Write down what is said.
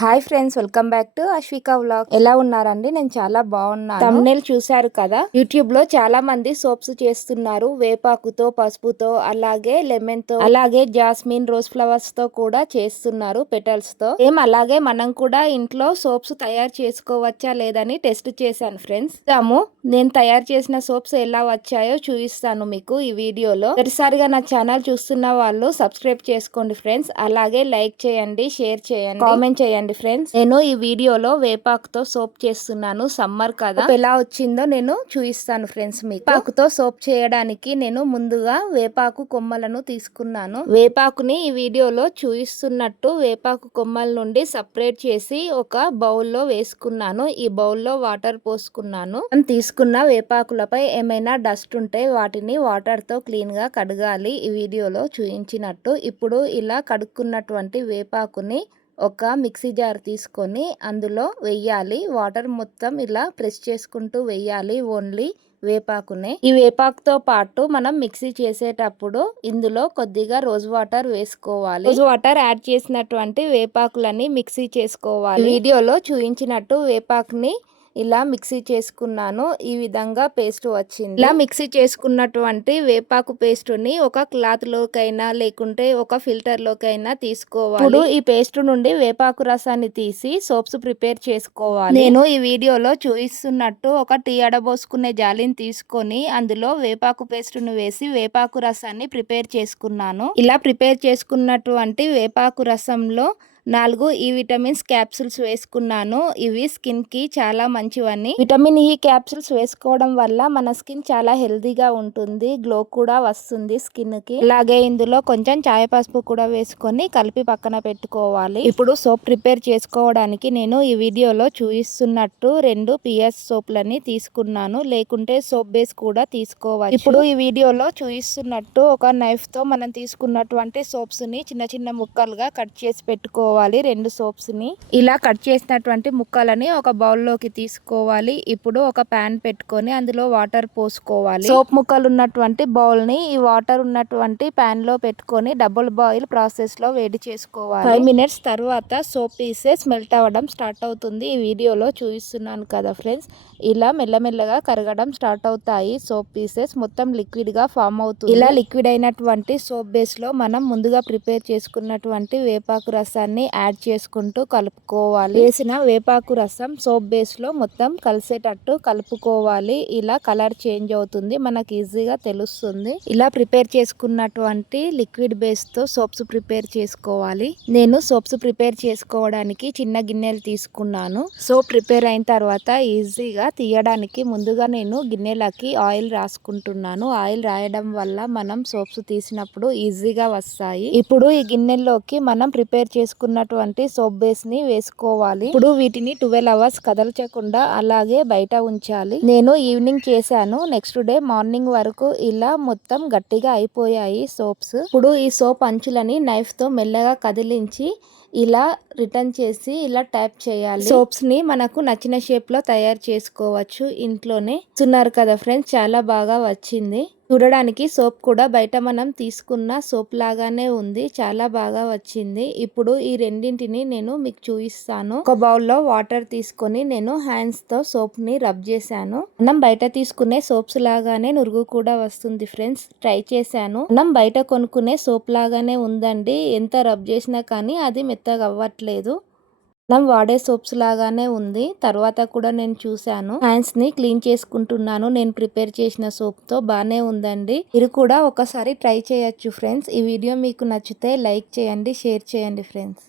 Hi friends welcome back to Ashvika vlog. ఎలా ఉన్నారండి? నేను చాలా బాగున్నాను. తమ్నేల్ చూశారు కదా? యూట్యూబ్లో చాలా మంది సోప్స్ చేస్తున్నారు. వేపాకుతో పసుపుతో అలాగే లెమన్తో అలాగే జాస్మిన్ రోజ్ ఫ్లవర్స్తో కూడా చేస్తున్నారు పెటల్స్తో ఏం అలాగే మనం కూడా ఇంట్లో సోప్స్ తయారు చేసుకోవచ్చా లేదని టెస్ట్ చేశాను ఫ్రెండ్స్. తాము నేను తయారు చేసిన సోప్స్ ఎలా వచ్చాయో చూపిస్తాను మీకు ఈ వీడియోలో. మొదటిసారిగా నా ఛానల్ చూస్తున్న వాళ్ళు సబ్స్క్రైబ్ చేసుకోండి ఫ్రెండ్స్. అలాగే లైక్ చేయండి షేర్ చేయండి కామెంట్ చేయండి. చూడండి ఫ్రెండ్స్. నేను ఈ వీడియోలో వేపాకుతో సోప్ చేస్తున్నాను సమ్మర్ కదా. ఎలా వచ్చిందో నేను చూపిస్తాను ఫ్రెండ్స్ మీకు. వేపాకుతో సోప్ చేయడానికి నేను ముందుగా వేపాకు కొమ్మలను తీసుకున్నాను. వేపాకుని ఈ వీడియోలో చూపిస్తున్నట్టు వేపాకు కొమ్మల నుండి సపరేట్ చేసి ఒక బౌల్లో వేసుకున్నాను. ఈ బౌల్లో వాటర్ పోసుకున్నాను. తీసుకున్న వేపాకులపై ఏమైనా డస్ట్ ఉంటే వాటిని వాటర్తో క్లీన్గా కడగాలి. ఈ వీడియోలో చూపించినట్టు ఇప్పుడు ఇలా కడుక్కున్నటువంటి వేపాకుని ఒక మిక్సీ జార్ తీసుకొని అందులో వెయ్యాలి. వాటర్ మొత్తం ఇలా ప్రెస్ చేసుకుంటూ వెయ్యాలి ఓన్లీ వేపాకునే. ఈ వేపాకుతో పాటు మనం మిక్సీ చేసేటప్పుడు ఇందులో కొద్దిగా రోజ్ వాటర్ వేసుకోవాలి. రోజ్ వాటర్ యాడ్ చేసినటువంటి వేపాకులని మిక్సీ చేసుకోవాలి. వీడియోలో చూపించినట్టు వేపాకుని ఇలా మిక్సీ చేసుకున్నాను. ఈ విధంగా పేస్ట్ వచ్చింది. ఇలా మిక్సీ చేసుకున్నటువంటి వేపాకు పేస్ట్ని ఒక క్లాత్ లోకైనా లేకుంటే ఒక ఫిల్టర్ లోకైనా తీసుకోవాలి. ఇప్పుడు ఈ పేస్ట్ నుండి వేపాకు రసాన్ని తీసి సోప్స్ ప్రిపేర్ చేసుకోవాలి. నేను ఈ వీడియోలో చూపిస్తున్నట్టు ఒక టీ అడబోసుకునే జాలిని తీసుకొని అందులో వేపాకు పేస్ట్ను వేసి వేపాకు రసాన్ని ప్రిపేర్ చేసుకున్నాను. ఇలా ప్రిపేర్ చేసుకున్నటువంటి వేపాకు రసంలో నాలుగు ఈ విటమిన్స్ క్యాప్సూల్స్ వేసుకున్నాను. ఇవి స్కిన్కి చాలా మంచివని. విటమిన్ ఈ క్యాప్సూల్స్ వేసుకోవడం వల్ల మన స్కిన్ చాలా హెల్దీగా ఉంటుంది. గ్లో కూడా వస్తుంది స్కిన్కి అలాగే ఇందులో కొంచెం చాయ పసుపు కూడా వేసుకొని కలిపి పక్కన పెట్టుకోవాలి. ఇప్పుడు సోప్ ప్రిపేర్ చేసుకోవడానికి నేను ఈ వీడియోలో చూపిస్తున్నట్టు రెండు పిఎస్ సోప్లని తీసుకున్నాను. లేకుంటే సోప్ బేస్ కూడా తీసుకోవాలి ఇప్పుడు ఈ వీడియోలో చూపిస్తున్నట్టు ఒక నైఫ్తో మనం తీసుకున్నటువంటి సోప్స్ని చిన్న చిన్న ముక్కలుగా కట్ చేసి పెట్టుకో తీసుకోవాలి రెండు సోప్స్ని. ఇలా కట్ చేసినటువంటి ముక్కలని ఒక బౌల్లోకి తీసుకోవాలి. ఇప్పుడు ఒక ప్యాన్ పెట్టుకొని అందులో వాటర్ పోసుకోవాలి. సోప్ ముక్కలు ఉన్నటువంటి బౌల్ని ఈ వాటర్ ఉన్నటువంటి ప్యాన్లో పెట్టుకొని డబుల్ బాయిల్ ప్రాసెస్లో వేడి చేసుకోవాలి. ఫైవ్ మినిట్స్ తర్వాత సోప్ పీసెస్ మెల్ట్ అవ్వడం స్టార్ట్ అవుతుంది. ఈ వీడియోలో చూపిస్తున్నాను కదా ఫ్రెండ్స్. ఇలా మెల్లమెల్లగా కరగడం స్టార్ట్ అవుతాయి. సోప్ పీసెస్ మొత్తం లిక్విడ్గా ఫామ్ అవుతుంది. ఇలా లిక్విడ్ అయినటువంటి సోప్ బేస్లో మనం ముందుగా ప్రిపేర్ చేసుకున్నటువంటి వేపాకు రసాన్ని అన్నీ యాడ్ చేసుకుంటూ కలుపుకోవాలి. వేసిన వేపాకు రసం సోప్ బేస్లో మొత్తం కలిసేటట్టు కలుపుకోవాలి. ఇలా కలర్ చేంజ్ అవుతుంది. మనకి ఈజీగా తెలుస్తుంది. ఇలా ప్రిపేర్ చేసుకున్నటువంటి లిక్విడ్ బేస్తో సోప్స్ ప్రిపేర్ చేసుకోవాలి. నేను సోప్స్ ప్రిపేర్ చేసుకోవడానికి చిన్న గిన్నెలు తీసుకున్నాను. సోప్ ప్రిపేర్ అయిన తర్వాత ఈజీగా తీయడానికి ముందుగా నేను గిన్నెలకి ఆయిల్ రాసుకుంటున్నాను. ఆయిల్ రాయడం వల్ల మనం సోప్స్ తీసినప్పుడు ఈజీగా వస్తాయి. ఇప్పుడు ఈ గిన్నెల్లోకి మనం ప్రిపేర్ చేసుకున్న ఉన్నటువంటి సోప్ బేస్ని వేసుకోవాలి. ఇప్పుడు వీటిని ట్వెల్వ్ అవర్స్ కదల్చకుండా అలాగే బయట ఉంచాలి. నేను ఈవినింగ్ చేశాను. నెక్స్ట్ డే మార్నింగ్ వరకు ఇలా మొత్తం గట్టిగా అయిపోయాయి సోప్స్ ఇప్పుడు ఈ సోప్ అంచులని నైఫ్తో మెల్లగా కదిలించి ఇలా రిటర్న్ చేసి ఇలా ట్యాప్ చేయాలి. సోప్స్ని మనకు నచ్చిన షేప్లో తయారు చేసుకోవచ్చు. ఇంట్లోనే చూస్తున్నారు కదా ఫ్రెండ్స్ చాలా బాగా వచ్చింది. చూడడానికి సోప్ కూడా బయట మనం తీసుకున్న సోప్ లాగానే ఉంది చాలా బాగా వచ్చింది. ఇప్పుడు ఈ రెండింటిని నేను మీకు చూపిస్తాను. ఒక బౌల్లో వాటర్ తీసుకొని నేను హ్యాండ్స్తో సోప్ని రబ్ చేశాను. మనం బయట తీసుకునే సోప్స్ లాగానే నురుగు కూడా వస్తుంది ఫ్రెండ్స్ ట్రై చేశాను. మనం బయట కొనుక్కునే సోప్ లాగానే ఉందండి ఎంత రబ్ చేసినా కానీ అది మెత్తగా అవ్వట్లేదు. మనం వాడే సోప్స్ లాగానే ఉంది. తర్వాత కూడా నేను చూశాను. హ్యాండ్స్ని క్లీన్ చేసుకుంటున్నాను. నేను ప్రిపేర్ చేసిన సోప్తో బాగానే ఉందండి. మీరు కూడా ఒకసారి ట్రై చేయొచ్చు ఫ్రెండ్స్. ఈ వీడియో మీకు నచ్చితే లైక్ చేయండి షేర్ చేయండి ఫ్రెండ్స్.